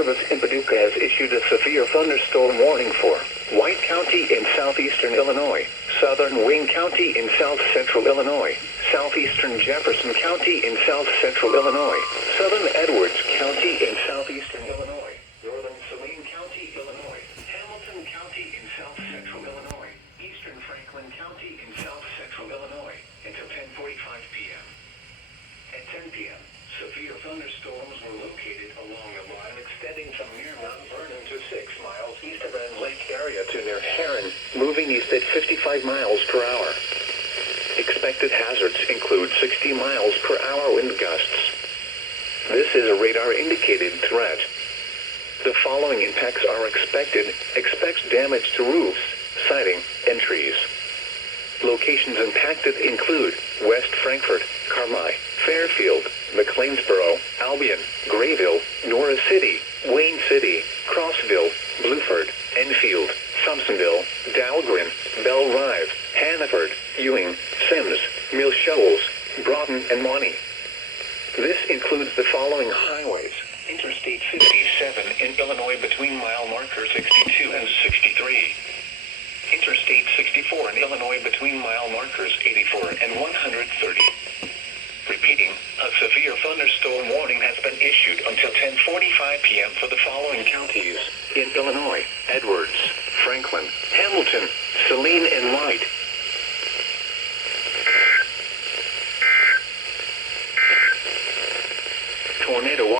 Service in Paducah has issued a severe thunderstorm warning for White County in southeastern Illinois, southern Wayne County in south-central Illinois, southeastern Jefferson County in south-central Illinois, southern Edwards County in southeastern Illinois, northern Saline County, Illinois, Hamilton County in south-central Illinois, eastern Franklin County in south-central Illinois, until 10:45 p.m. At 10 p.m., severe thunderstorms were located along a line extending from near Mount Vernon to 6 miles east of Grand Lake area to near Heron, moving east at 55 miles per hour. Expected hazards include 60 miles per hour wind gusts. This is a radar-indicated threat. The following impacts are expected. Expect damage to roofs, siding, and trees. Locations impacted include West Frankfort, Carmi, Fairfield, McLeansboro, Albion, Grayville, Norris City, Wayne City, Crossville, Bluford, Enfield, Thompsonville, Dahlgren, Bell Rive, Hannaford, Ewing, Sims, Mill Shoals, Broughton, and Monty. This includes the following highways: Interstate 57 in Illinois between mile markers 62 and 63. Interstate 64 in Illinois between mile markers 84 and 130. Repeating, a severe thunderstorm warning has been issued until 10:45 p.m. for the following counties in Illinois: Edwards, Franklin, Hamilton, Saline, and White.